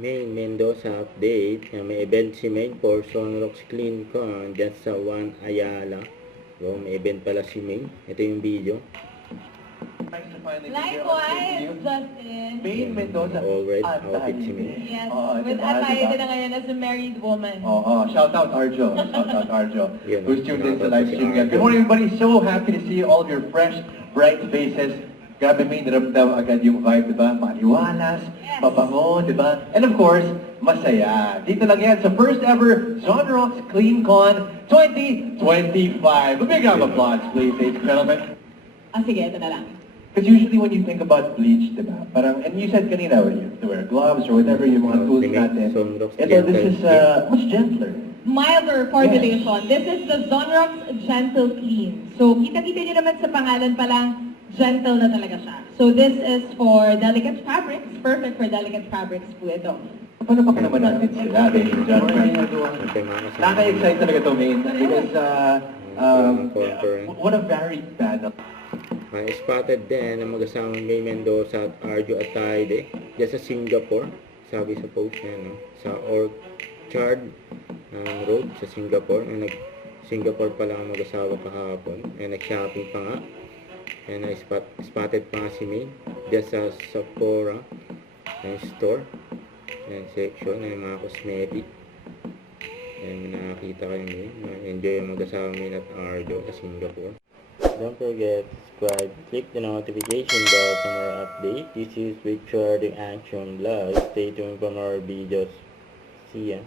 Main Mendoza update. May event si Main for Sunrocks Clean Con dyan sa Juan Ayala. So, may event pala si Main. Ito yung video. Likewise, Justin. Main Mendoza. All red outfit si Main. Yes, Oo, with diba, attire diba? din na ngayon as a married woman. Shout out Arjo. Shout out Arjo. Yan, Who's tuned in sa nakakatawa live si stream again. Arjo. Good morning everybody. So happy to see all of your fresh, bright faces. Grabe may naramdam agad yung vibe, diba? Maliwalas, Yes. pabango, diba? And of course, masaya. Dito lang yan sa first ever Sunrocks Clean Con 2025. A big round of applause, please, ladies and gentlemen. Sige, ito na lang. Because usually when you think about bleach, diba? Parang, and you said kanina, when you have to wear gloves or whatever yung mga tools natin. Sunrocks Ito, this is much gentler. Milder formulation. This is the Zonrox Gentle Clean. So, kita-kita niyo naman sa pangalan pa lang, gentle na talaga siya. So, this is for delicate fabrics. Perfect for delicate fabrics po ito. Paano pa naman natin sila, ladies and gentlemen? Okay, mga kasama. Nakaka-excite talaga ito, Main. Because, Conference. what a varied panel. Spotted din ang mag-asawang May Mendoza at Arjo Atayde dyan sa Singapore. Sabi sa post niya, no? Sa Orchard Road sa Singapore. Singapore pa lang ang mag-asawa kahapon. Nag-shopping pa nga. Spotted pa nga si May dyan sa Sephora store. Section ng mga cosmetic. Nakakita kayo May. Enjoy ang mag-asawang May at Arjo sa Singapore. Don't forget to subscribe, click the notification bell for more updates. This is Richard the Action Vlog. Stay tuned for more videos. See ya.